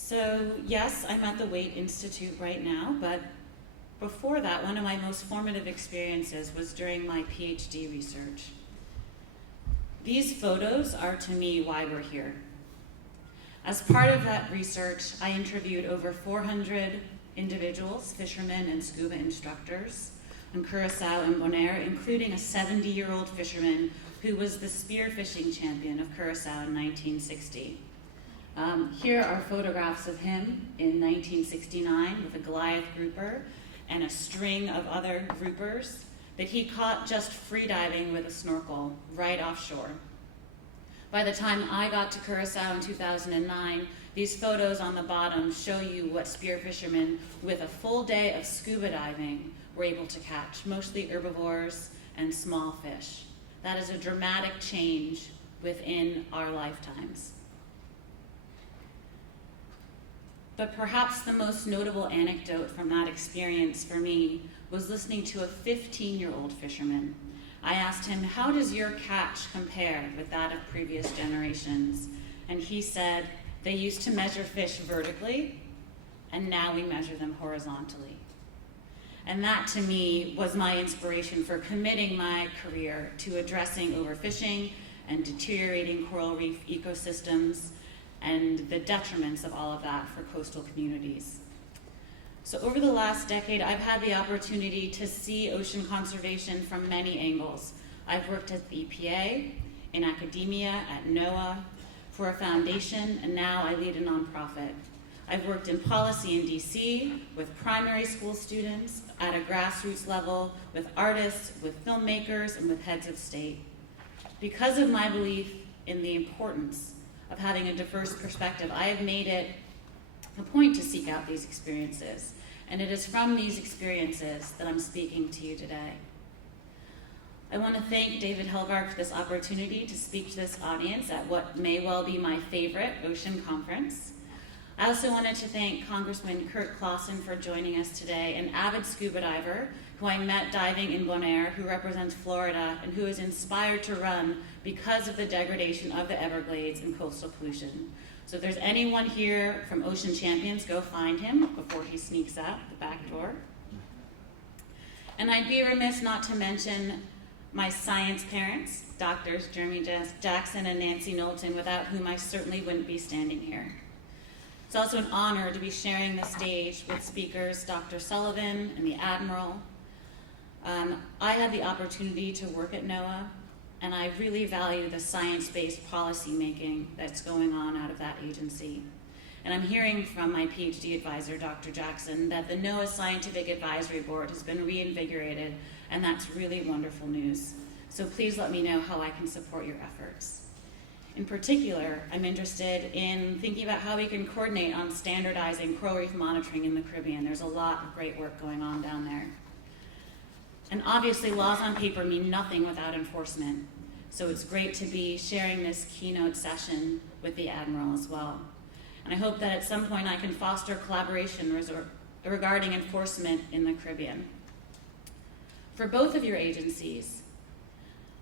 So yes, I'm at the Waite Institute right now, but before that, one of my most formative experiences was during my PhD research. These photos are to me why we're here. As part of that research, I interviewed over 400 individuals, fishermen and scuba instructors on Curacao and Bonaire, including a 70-year-old fisherman who was the spearfishing champion of Curacao in 1960. Here are photographs of him in 1969 with a Goliath grouper and a string of other groupers that he caught just freediving with a snorkel right offshore. By the time I got to Curacao in 2009, these photos on the bottom show you what spear fishermen with a full day of scuba diving were able to catch, mostly herbivores and small fish. That is a dramatic change within our lifetimes. But perhaps the most notable anecdote from that experience for me was listening to a 15-year-old fisherman. I asked him, how does your catch compare with that of previous generations? And he said, they used to measure fish vertically, and now we measure them horizontally. And that, to me, was my inspiration for committing my career to addressing overfishing and deteriorating coral reef ecosystems and the detriments of all of that for coastal communities. So over the last decade, I've had the opportunity to see ocean conservation from many angles. I've worked at the EPA, in academia, at NOAA, for a foundation, and now I lead a nonprofit. I've worked in policy in DC with primary school students, at a grassroots level, with artists, with filmmakers, and with heads of state. Because of my belief in the importance of having a diverse perspective, I have made it a point to seek out these experiences. And it is from these experiences that I'm speaking to you today. I want to thank David Helgard for this opportunity to speak to this audience at what may well be my favorite ocean conference. I also wanted to thank Congressman Kurt Clausen for joining us today, an avid scuba diver who I met diving in Bonaire, who represents Florida and who is inspired to run because of the degradation of the Everglades and coastal pollution. So if there's anyone here from Ocean Champions, go find him before he sneaks out the back door. And I'd be remiss not to mention my science parents, Doctors Jeremy Jackson and Nancy Knowlton, without whom I certainly wouldn't be standing here. It's also an honor to be sharing the stage with speakers Dr. Sullivan and the Admiral. I had the opportunity to work at NOAA, and I really value the science-based policy making that's going on out of that agency. And I'm hearing from my PhD advisor, Dr. Jackson, that the NOAA Scientific Advisory Board has been reinvigorated, and that's really wonderful news. So please let me know how I can support your efforts. In particular, I'm interested in thinking about how we can coordinate on standardizing coral reef monitoring in the Caribbean. There's a lot of great work going on down there. And obviously, laws on paper mean nothing without enforcement. So it's great to be sharing this keynote session with the Admiral as well. And I hope that at some point I can foster collaboration regarding enforcement in the Caribbean. For both of your agencies,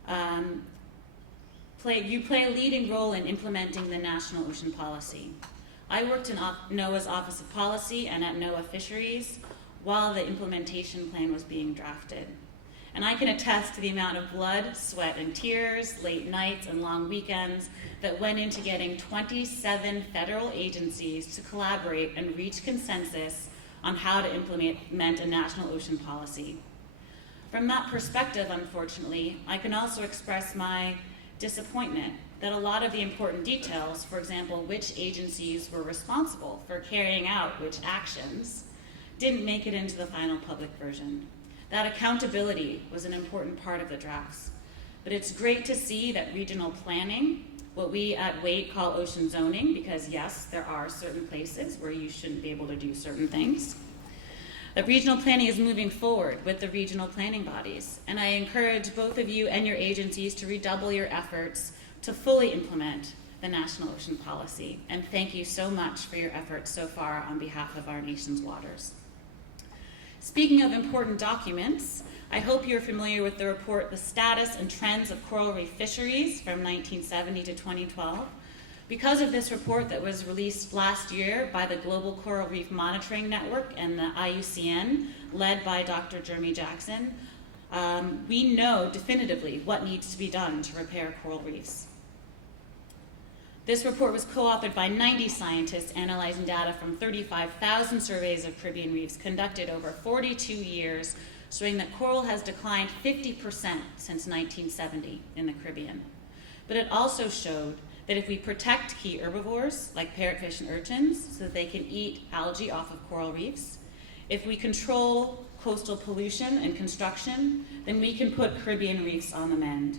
you play a leading role in implementing the National Ocean Policy. I worked in NOAA's Office of Policy and at NOAA Fisheries while the implementation plan was being drafted. And I can attest to the amount of blood, sweat, and tears, late nights, and long weekends that went into getting 27 federal agencies to collaborate and reach consensus on how to implement a national ocean policy. From that perspective, unfortunately, I can also express my disappointment that a lot of the important details, for example, which agencies were responsible for carrying out which actions, didn't make it into the final public version. That accountability was an important part of the drafts. But it's great to see that regional planning, what we at Waite call ocean zoning, because yes, there are certain places where you shouldn't be able to do certain things, that regional planning is moving forward with the regional planning bodies. And I encourage both of you and your agencies to redouble your efforts to fully implement the National Ocean Policy. And thank you so much for your efforts so far on behalf of our nation's waters. Speaking of important documents, I hope you're familiar with the report, The Status and Trends of Coral Reef Fisheries from 1970 to 2012, Because of this report that was released last year by the Global Coral Reef Monitoring Network and the IUCN, led by Dr. Jeremy Jackson, we know definitively what needs to be done to repair coral reefs. This report was co-authored by 90 scientists analyzing data from 35,000 surveys of Caribbean reefs conducted over 42 years, showing that coral has declined 50% since 1970 in the Caribbean. But it also showed that if we protect key herbivores like parrotfish and urchins so that they can eat algae off of coral reefs, if we control coastal pollution and construction, then we can put Caribbean reefs on the mend.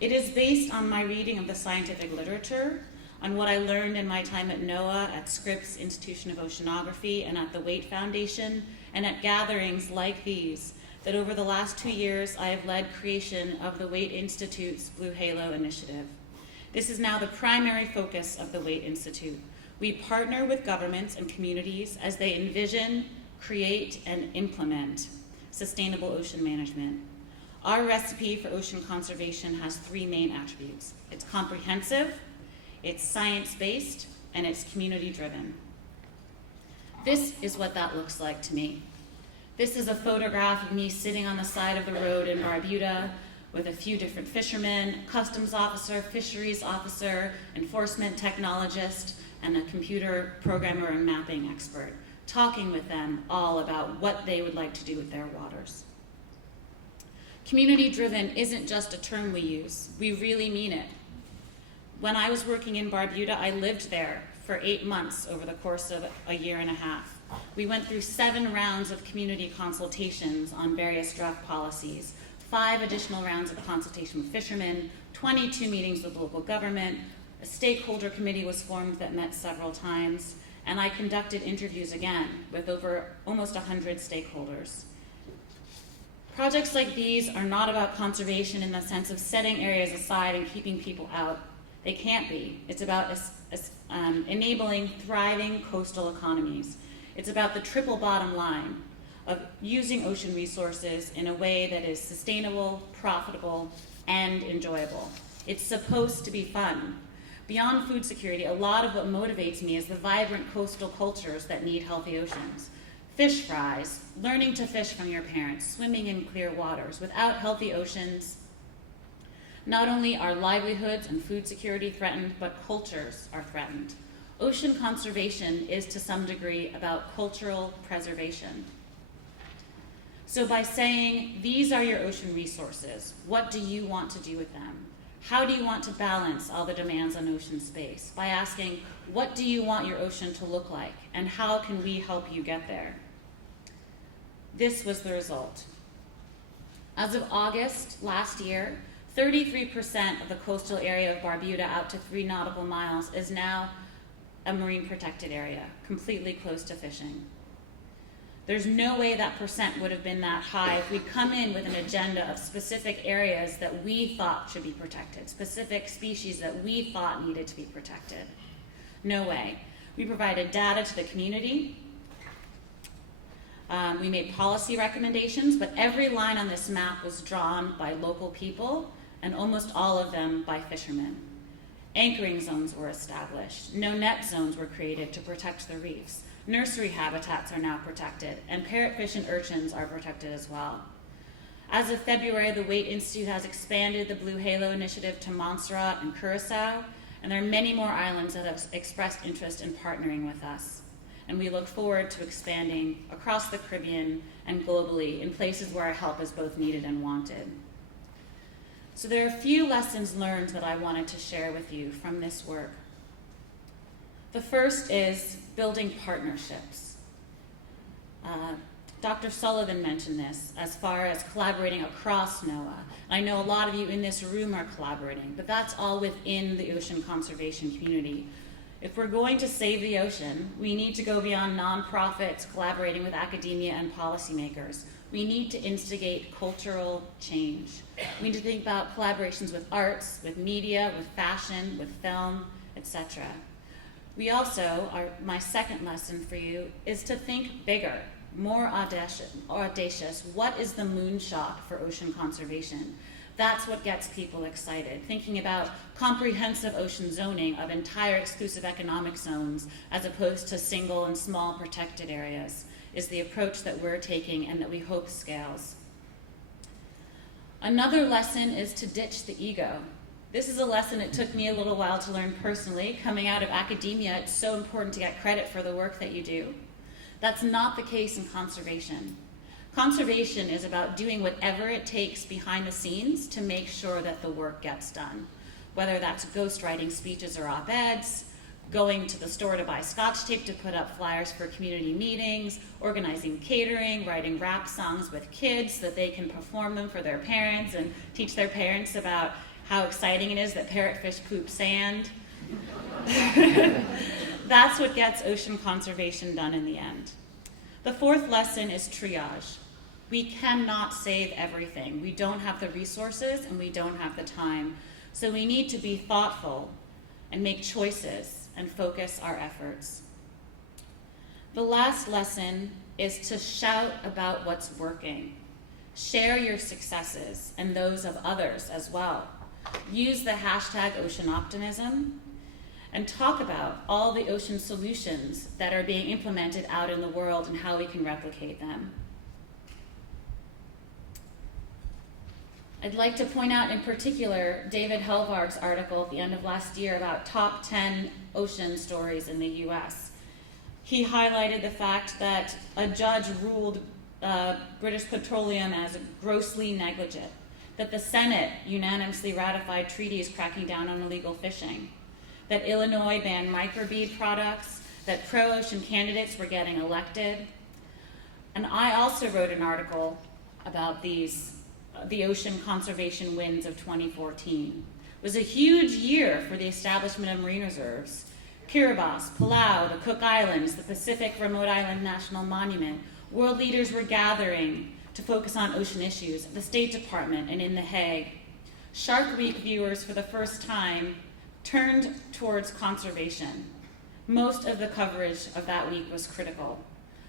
It is based on my reading of the scientific literature, on what I learned in my time at NOAA, at Scripps Institution of Oceanography, and at the Waite Foundation, and at gatherings like these, that over the last 2 years I have led creation of the Waite Institute's Blue Halo Initiative. This is now the primary focus of the Waite Institute. We partner with governments and communities as they envision, create, and implement sustainable ocean management. Our recipe for ocean conservation has 3 main attributes. It's comprehensive, it's science-based, and it's community-driven. This is what that looks like to me. This is a photograph of me sitting on the side of the road in Barbuda with a few different fishermen, customs officer, fisheries officer, enforcement technologist, and a computer programmer and mapping expert, talking with them all about what they would like to do with their waters. Community-driven isn't just a term we use. We really mean it. When I was working in Barbuda, I lived there for 8 months over the course of a year and a half. We went through 7 rounds of community consultations on various draft policies, 5 additional rounds of consultation with fishermen, 22 meetings with local government, a stakeholder committee was formed that met several times, and I conducted interviews again with over almost 100 stakeholders. Projects like these are not about conservation in the sense of setting areas aside and keeping people out. They can't be. It's about enabling thriving coastal economies. It's about the triple bottom line of using ocean resources in a way that is sustainable, profitable, and enjoyable. It's supposed to be fun. Beyond food security, a lot of what motivates me is the vibrant coastal cultures that need healthy oceans. Fish fries, learning to fish from your parents, swimming in clear waters. Without healthy oceans, not only are livelihoods and food security threatened, but cultures are threatened. Ocean conservation is to some degree about cultural preservation. So by saying, these are your ocean resources, what do you want to do with them? How do you want to balance all the demands on ocean space? By asking, what do you want your ocean to look like, and how can we help you get there? This was the result. As of August last year, 33% of the coastal area of Barbuda out to 3 nautical miles is now a marine protected area, completely closed to fishing. There's no way that percent would have been that high if we'd come in with an agenda of specific areas that we thought should be protected, specific species that we thought needed to be protected. No way. We provided data to the community. We made policy recommendations, but every line on this map was drawn by local people, and almost all of them by fishermen. Anchoring zones were established. No-net zones were created to protect the reefs. Nursery habitats are now protected, and parrotfish and urchins are protected as well. As of February, the Waite Institute has expanded the Blue Halo Initiative to Montserrat and Curacao, and there are many more islands that have expressed interest in partnering with us. And we look forward to expanding across the Caribbean and globally in places where our help is both needed and wanted. So there are a few lessons learned that I wanted to share with you from this work. The first is building partnerships. Dr. Sullivan mentioned this as far as collaborating across NOAA. I know a lot of you in this room are collaborating, but that's all within the ocean conservation community. If we're going to save the ocean, we need to go beyond nonprofits collaborating with academia and policymakers. We need to instigate cultural change. We need to think about collaborations with arts, with media, with fashion, with film, etc. We also, my second lesson for you is to think bigger, more audacious. What is the moonshot for ocean conservation? That's what gets people excited. Thinking about comprehensive ocean zoning of entire exclusive economic zones as opposed to single and small protected areas is the approach that we're taking and that we hope scales. Another lesson is to ditch the ego. This is a lesson it took me a little while to learn personally. Coming out of academia, it's so important to get credit for the work that you do. That's not the case in conservation. Conservation is about doing whatever it takes behind the scenes to make sure that the work gets done. Whether that's ghostwriting speeches or op-eds, going to the store to buy scotch tape to put up flyers for community meetings, organizing catering, writing rap songs with kids so that they can perform them for their parents and teach their parents about how exciting it is that parrotfish poop sand. That's what gets ocean conservation done in the end. The fourth lesson is triage. We cannot save everything. We don't have the resources and we don't have the time. So we need to be thoughtful and make choices and focus our efforts. The last lesson is to shout about what's working. Share your successes and those of others as well. Use the hashtag OceanOptimism and talk about all the ocean solutions that are being implemented out in the world and how we can replicate them. I'd like to point out in particular David Helvarg's article at the end of last year about top 10 ocean stories in the US. He highlighted the fact that a judge ruled British Petroleum as grossly negligent, that the Senate unanimously ratified treaties cracking down on illegal fishing, that Illinois banned microbead products, that pro-ocean candidates were getting elected. And I also wrote an article about the ocean conservation wins of 2014. It was a huge year for the establishment of marine reserves. Kiribati, Palau, the Cook Islands, the Pacific Remote Island National Monument. World leaders were gathering to focus on ocean issues at the State Department and in The Hague. Shark Week viewers for the first time turned towards conservation. Most of the coverage of that week was critical.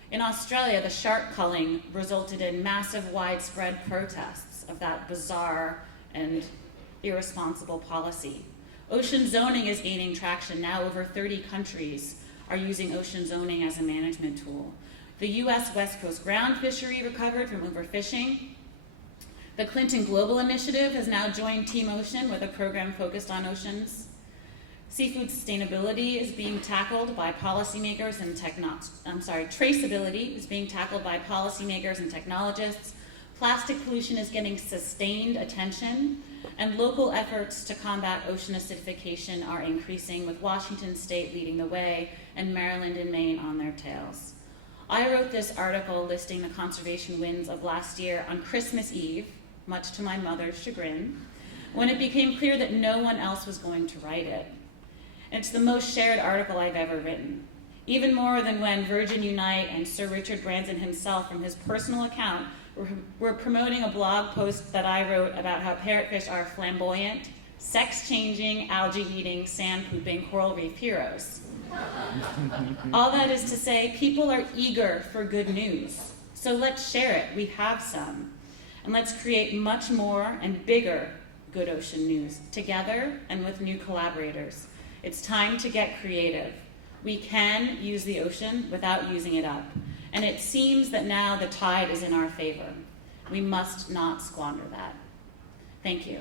In Australia, the shark culling resulted in massive widespread protests of that bizarre and irresponsible policy. Ocean zoning is gaining traction. Now over 30 countries are using ocean zoning as a management tool. The US West Coast ground fishery recovered from overfishing. The Clinton Global Initiative has now joined Team Ocean with a program focused on oceans. Seafood sustainability is being tackled by policymakers and traceability is being tackled by policymakers and technologists. Plastic pollution is getting sustained attention, and local efforts to combat ocean acidification are increasing, with Washington State leading the way and Maryland and Maine on their tails. I wrote this article listing the conservation wins of last year on Christmas Eve, much to my mother's chagrin, when it became clear that no one else was going to write it. It's the most shared article I've ever written, even more than when Virgin Unite and Sir Richard Branson himself, from his personal account, were promoting a blog post that I wrote about how parrotfish are flamboyant, sex-changing, algae-eating, sand-pooping coral reef heroes. All that is to say, people are eager for good news. So let's share it. We have some. And let's create much more and bigger good ocean news together and with new collaborators. It's time to get creative. We can use the ocean without using it up. And it seems that now the tide is in our favor. We must not squander that. Thank you.